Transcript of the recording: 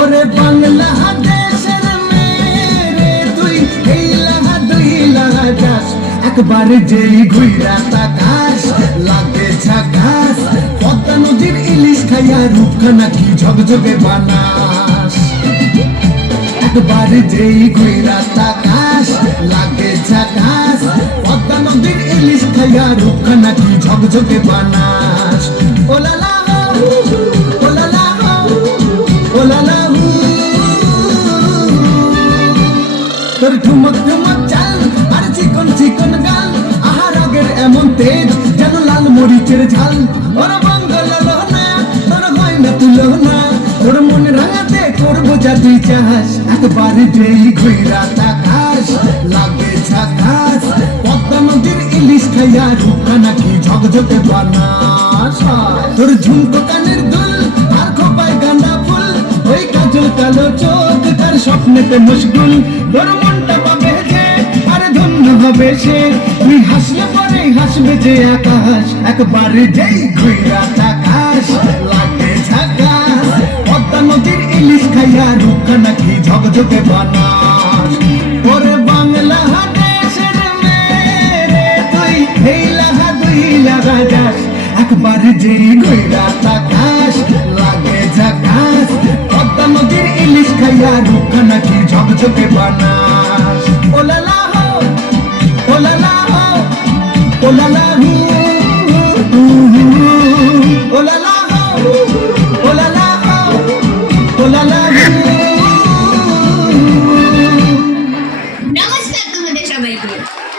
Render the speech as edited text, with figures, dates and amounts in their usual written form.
ওরে বাংলাদেশের মেরে তুই এই লাগা দুই লাগা যাস একবার যেই ঘুইরা তাকাস লাগে ঝাকাস পদ্মা নদীর ইলিশ খাইয়া রূপখানা কি ঝকঝকে বানাস একবার যেই ঘুইরা তাকাস লাগে ঝাকাস পদ্মা নদীর ইলিশ খাইয়া রূপখানা কি ঝকঝকে বানাস ওলালা ওলালা ওলালা তোর ঠুমক ঠুমক চাল আর চিকন চিকন গাল আহার আগের এমন তেজ যেন লাল মরিচের ঝাল ওর বাঙ্গল না তোর হয় না তুলো না তোর মন রাঙাতে করবো যা তুই চাস একবার যেই ঘুইরা তাকাস লাগে ঝাকাস পদ্মা নদীর ইলিশ খাইয়া রূপখানা কি ঝকঝকে বানাস তোর ঝুমকো কানের দুল আর খোপায় গাঁদা ফুল ওই কাজল কালো চোখ তার স্বপ্নেতে মুশগুল তোর মনটা পাবে যে আর ধন্য হবে সে তুই হাসলে পরে হাসবে যে আকাশ একবার যেই ঘুইরা তাকাস লাগে ঝাকাস পদ্মা নদীর ইলিশ খাইয়া রূপখানা কি ঝকঝকে বানাস ওরে বাংলাদেশের মেরে তুই এই লাগা দুই লাগা যাস একবার যেই ঘুইরা তাকাস লাগে ঝাকাস পদ্মা নদীর ইলিশ খাইয়া রূপখানা কি ঝকঝকে বানাস ওলালা হো ওলালা হো ওলালা হো